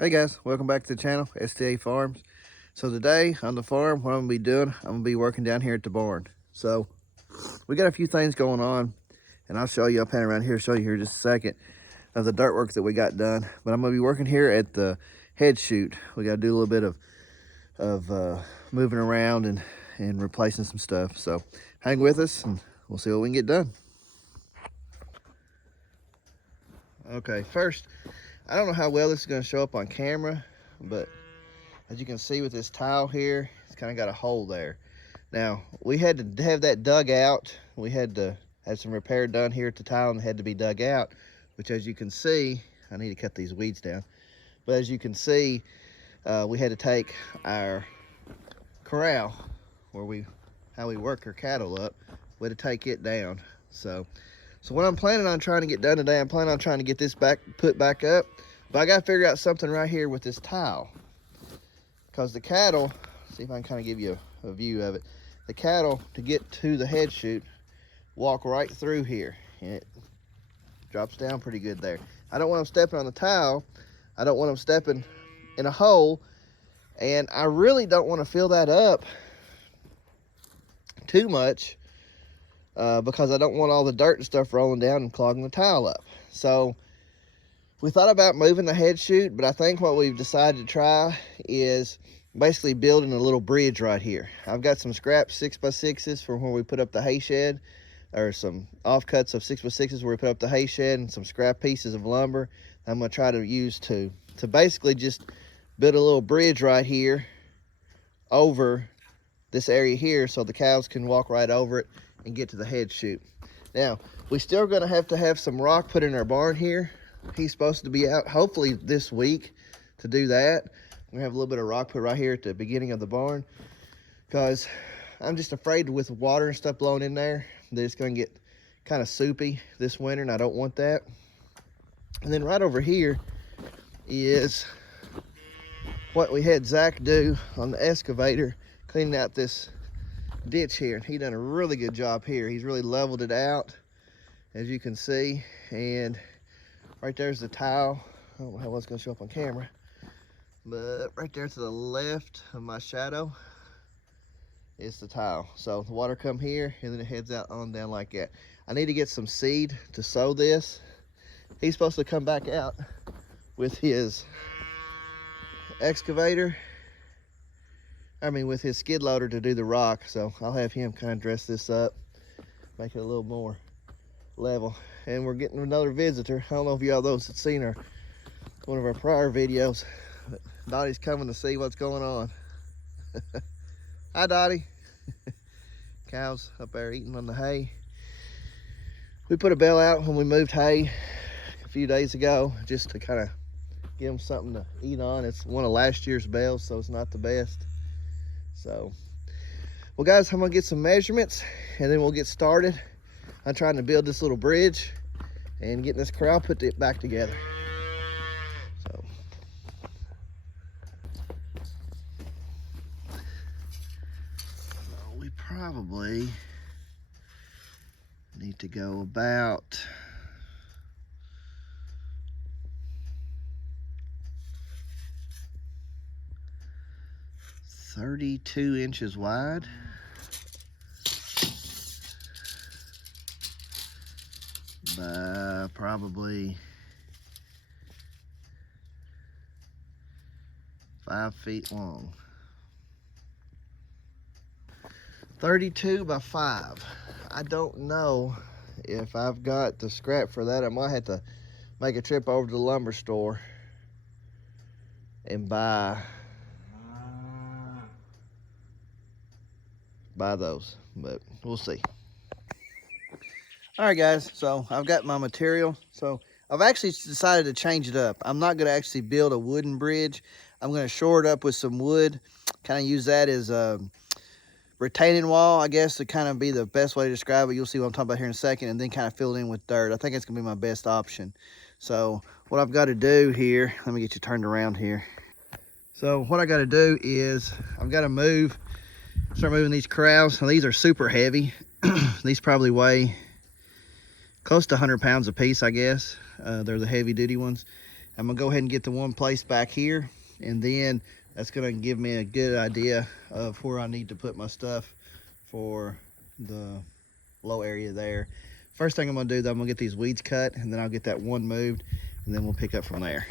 Hey guys, welcome back to the channel, STA Farms. So today on the farm, what I'm gonna be doing, I'm gonna be working down here at the barn. So we got a few things going on, and I'll show you, I'll pan around here, show you here in just a second of the dirt work that we got done. But I'm gonna be working here at the head chute. We gotta do a little bit of moving around and replacing some stuff. So hang with us and we'll see what we can get done. Okay, first, I don't know how well this is gonna show up on camera, but as you can see with this tile here, it's kind of got a hole there. Now, we had to have that dug out. We had to have some repair done here at the tile and it had to be dug out, which as you can see, I need to cut these weeds down. But as you can see, we had to take our corral how we work our cattle up, we had to take it down. So what I'm planning on trying to get done today, I'm planning on trying to get this put back up, but I got to figure out something right here with this tile. Because the cattle, see if I can kind of give you a view of it. The cattle, to get to the head chute, walk right through here. And it drops down pretty good there. I don't want them stepping on the tile. I don't want them stepping in a hole. And I really don't want to fill that up too much because I don't want all the dirt and stuff rolling down and clogging the tile up. So we thought about moving the head chute, but I think what we've decided to try is basically building a little bridge right here. I've got some scrap 6x6s from where we put up the hay shed, or some offcuts of 6x6s where we put up the hay shed, and some scrap pieces of lumber I'm going to try to use to basically just build a little bridge right here over this area here so the cows can walk right over it and get to the head chute. Now, we're still going to have some rock put in our barn here. He's supposed to be out hopefully this week to do that. We have a little bit of rock put right here at the beginning of the barn because I'm just afraid with water and stuff blowing in there that it's going to get kind of soupy this winter, and I don't want that. And then right over here is what we had Zach do on the excavator, cleaning out this ditch here. And he done a really good job here. He's really leveled it out, as you can see. And right there's the tile. I don't know how it's going to show up on camera, but right there to the left of my shadow is the tile. So the water come here and then it heads out on down like that. I need to get some seed to sow this. He's supposed to come back out with his excavator, with his skid loader to do the rock. So I'll have him kind of dress this up, make it a little more level. And we're getting another visitor. I don't know if y'all those have seen one of our prior videos, but Dottie's coming to see what's going on. Hi Dottie. Cows up there eating on the hay. We put a bale out when we moved hay a few days ago just to kind of give them something to eat on. It's one of last year's bales, so it's not the best. So, well guys, I'm gonna get some measurements and then we'll get started. I'm trying to build this little bridge and getting this corral put it back together. So we probably need to go about 32 inches wide. By probably 5 feet long. 32 by 5. I don't know if I've got the scrap for that. I might have to make a trip over to the lumber store and buy those, but we'll see. All right guys, so I've got my material. So I've actually decided to change it up. I'm not gonna actually build a wooden bridge. I'm gonna shore it up with some wood, kind of use that as a retaining wall, I guess, to kind of be the best way to describe it. You'll see what I'm talking about here in a second, and then kind of fill it in with dirt. I think it's gonna be my best option. So what I've got to do here, let me get you turned around here. So what I got to do is I've got to start moving these corrals. Now these are super heavy. These probably weigh close to 100 pounds a piece, I guess. They're the heavy duty ones. I'm gonna go ahead and get the one place back here, and then that's gonna give me a good idea of where I need to put my stuff for the low area there. First thing I'm gonna do though, I'm gonna get these weeds cut, and then I'll get that one moved, and then we'll pick up from there.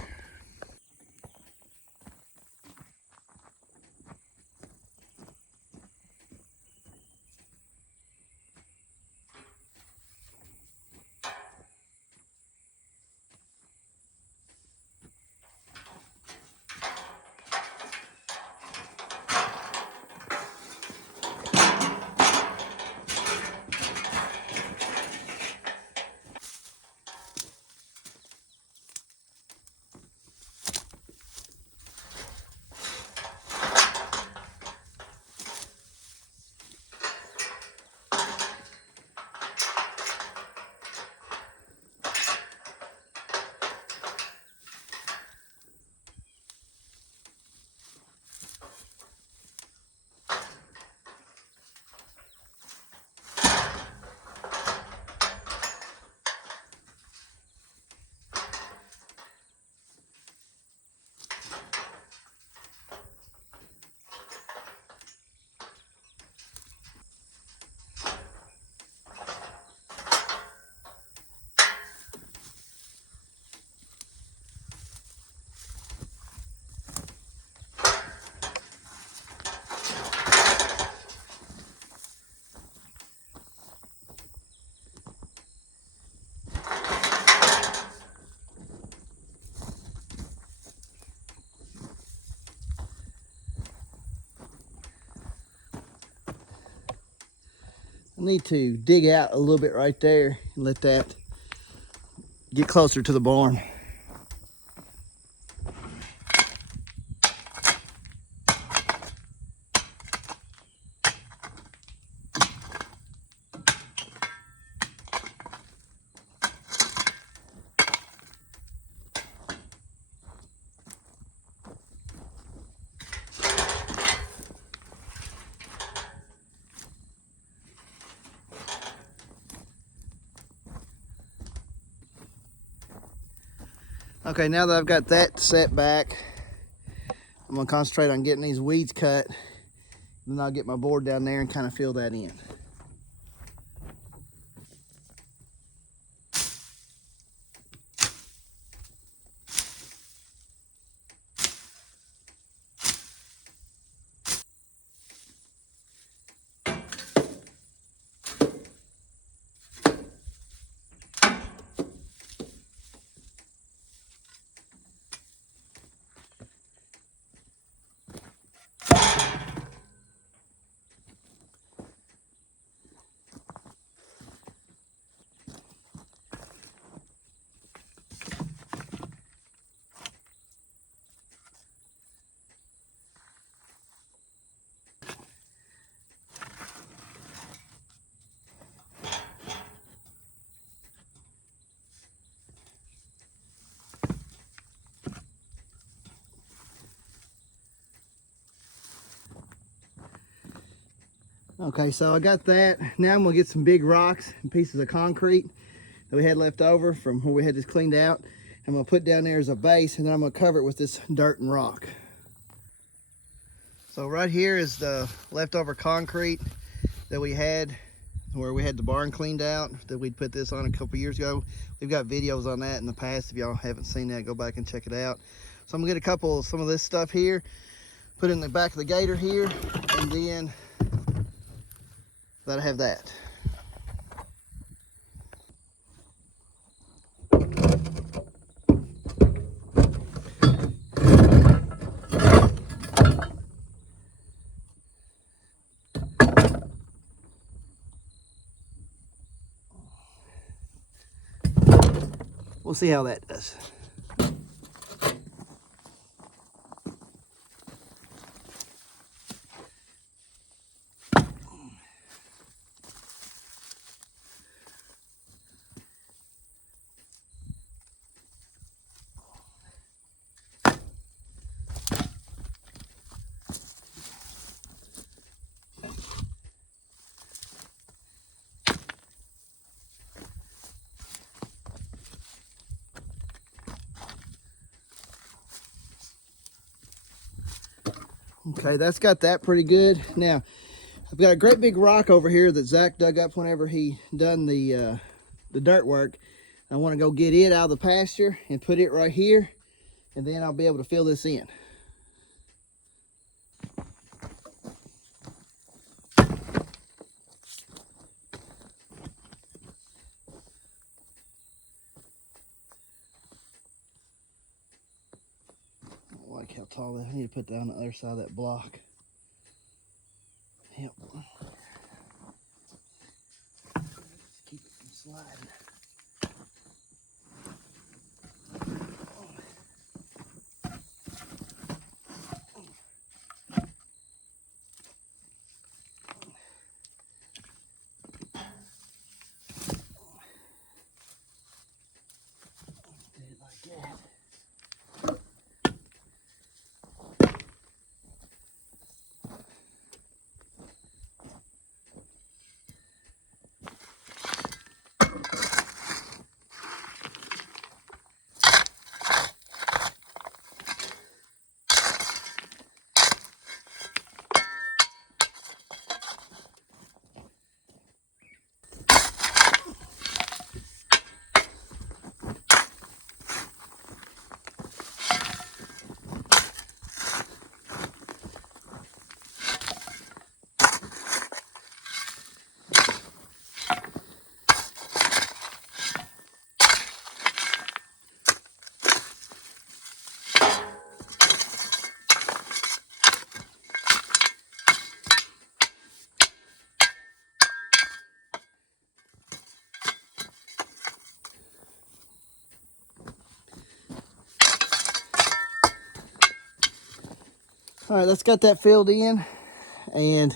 I need to dig out a little bit right there and let that get closer to the barn. Okay, now that I've got that set back, I'm gonna concentrate on getting these weeds cut. Then I'll get my board down there and kind of fill that in. Okay, so I got that. Now I'm gonna get some big rocks and pieces of concrete that we had left over from where we had this cleaned out. I'm gonna put down there as a base, and then I'm gonna cover it with this dirt and rock. So right here is the leftover concrete that we had where we had the barn cleaned out, that we'd put this on a couple years ago. We've got videos on that in the past. If y'all haven't seen that, go back and check it out. So I'm gonna get some of this stuff here, put it in the back of the gator here, and then that'll have that. We'll see how that does. Okay, that's got that pretty good. Now, I've got a great big rock over here that Zach dug up whenever he done the dirt work. I want to go get it out of the pasture and put it right here, and then I'll be able to fill this in. I don't like how tall that is. I need to put that on the other side of that block. Yep. Keep it from sliding. All right, let's get that filled in, and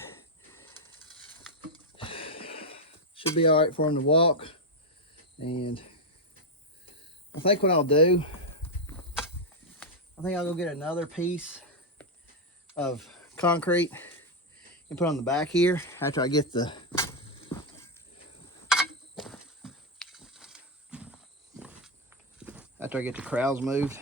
should be all right for him to walk. And I think what I'll do, I think I'll go get another piece of concrete and put on the back here after I get the corrals moved.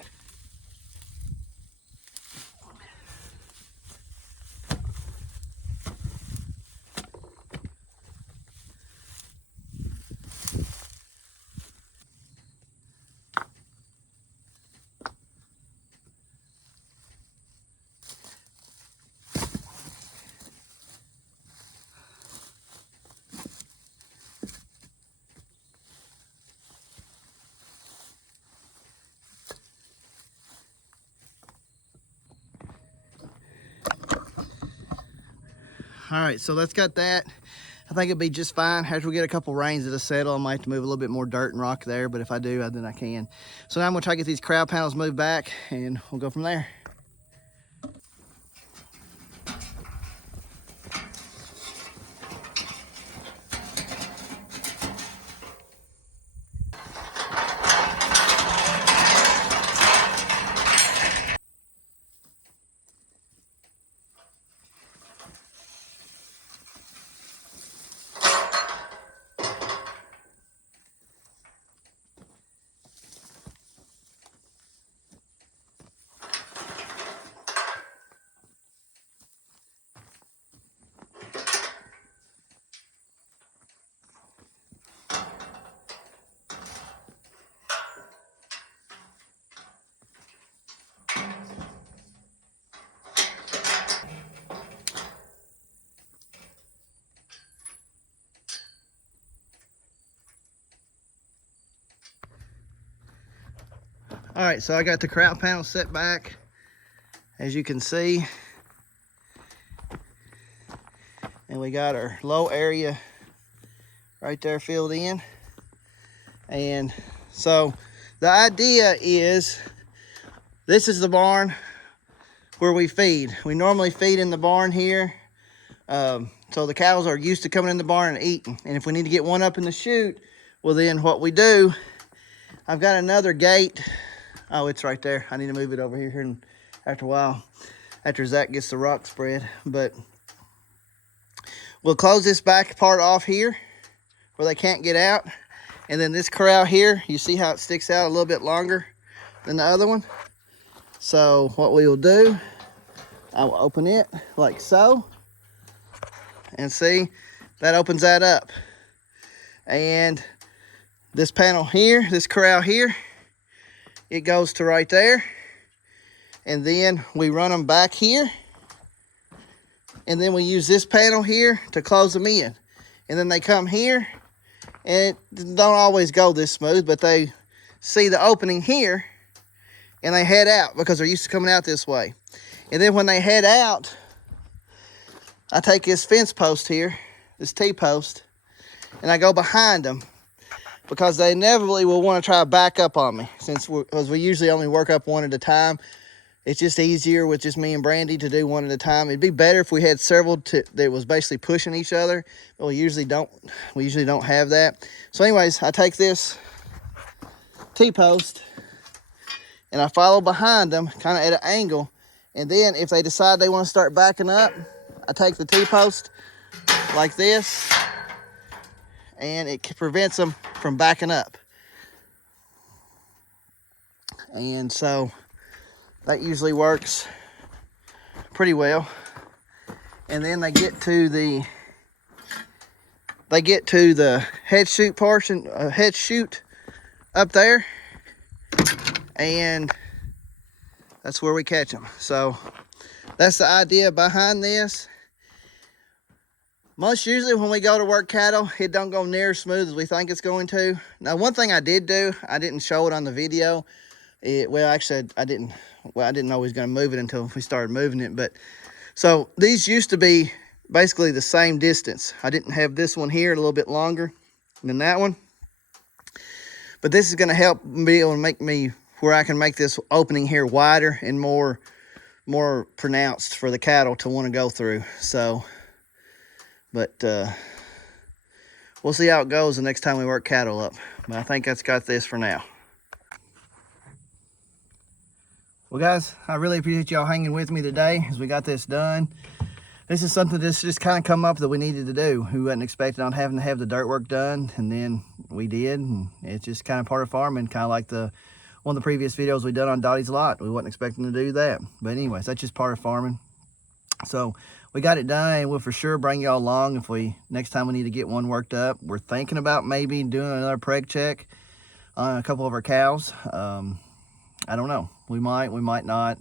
All right, so that's got that. I think it'll be just fine. After we get a couple rains that'll settle, I might have to move a little bit more dirt and rock there, but if I do, then I can. So now I'm gonna try to get these corral panels moved back, and we'll go from there. All right, so I got the corral panel set back, as you can see. And we got our low area right there filled in. And so the idea is, this is the barn where we feed. We normally feed in the barn here. So the cows are used to coming in the barn and eating. And if we need to get one up in the chute, well then what we do, I've got another gate. Oh, it's right there. I need to move it over here and after a while, after Zach gets the rock spread. But we'll close this back part off here where they can't get out. And then this corral here, you see how it sticks out a little bit longer than the other one? So what we will do, I'll open it like so. And see, that opens that up. And this panel here, this corral here, it goes to right there. And then we run them back here. And then we use this panel here to close them in. And then they come here, and it don't always go this smooth, but they see the opening here, and they head out because they're used to coming out this way. And then when they head out, I take this fence post here, this T-post, and I go behind them because they inevitably will want to try to back up on me because we usually only work up one at a time. It's just easier with just me and Brandy to do one at a time. It'd be better if we had several that was basically pushing each other, but we usually don't have that. So anyways, I take this T-post and I follow behind them kind of at an angle. And then if they decide they want to start backing up, I take the T-post like this, and it prevents them from backing up. And so that usually works pretty well. And then they get to the head chute portion, head chute up there, and that's where we catch them. So that's the idea behind this. Most usually when we go to work cattle, it don't go near as smooth as we think it's going to. Now, one thing I did do, I didn't show it on the video. Actually, I didn't know we was going to move it until we started moving it. But so these used to be basically the same distance. I didn't have this one here a little bit longer than that one. But this is going to help be able to make me where I can make this opening here wider and more pronounced for the cattle to want to go through. So, but we'll see how it goes the next time we work cattle up. But I think that's got this for now. Well, guys, I really appreciate y'all hanging with me today as we got this done. This is something that's just kind of come up that we needed to do. We wasn't expecting on having to have the dirt work done, and then we did, and it's just kind of part of farming, kind of like one of the previous videos we done on Dottie's lot. We wasn't expecting to do that. But anyways, that's just part of farming. So we got it done, and we'll for sure bring y'all along if next time we need to get one worked up. We're thinking about maybe doing another preg check on a couple of our cows. I don't know. We might not.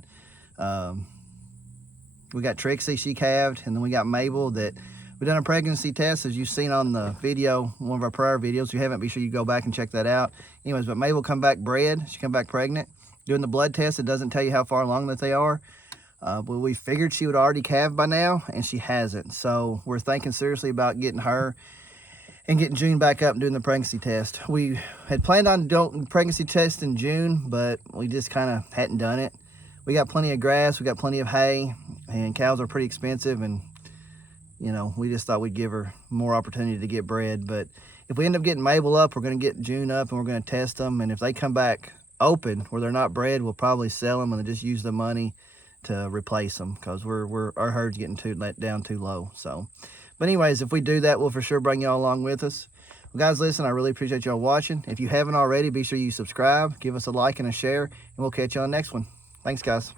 We got Trixie, she calved, and then we got Mabel that we done a pregnancy test, as you've seen on the video, one of our prior videos. If you haven't, be sure you go back and check that out. Anyways, but Mabel come back bred. She come back pregnant. Doing the blood test, it doesn't tell you how far along that they are. But we figured she would already calve by now, and she hasn't. So we're thinking seriously about getting her and getting June back up and doing the pregnancy test. We had planned on doing pregnancy test in June, but we just kind of hadn't done it. We got plenty of grass, we got plenty of hay, and cows are pretty expensive, and you know, we just thought we'd give her more opportunity to get bred. But if we end up getting Mabel up, we're going to get June up, and we're going to test them. And if they come back open where they're not bred, we'll probably sell them and just use the money to replace them, because our herd's getting down too low. So, but anyways, if we do that, we'll for sure bring y'all along with us. Well, guys, listen, I really appreciate y'all watching. If you haven't already, be sure you subscribe, give us a like and a share, and we'll catch you on the next one. Thanks, guys.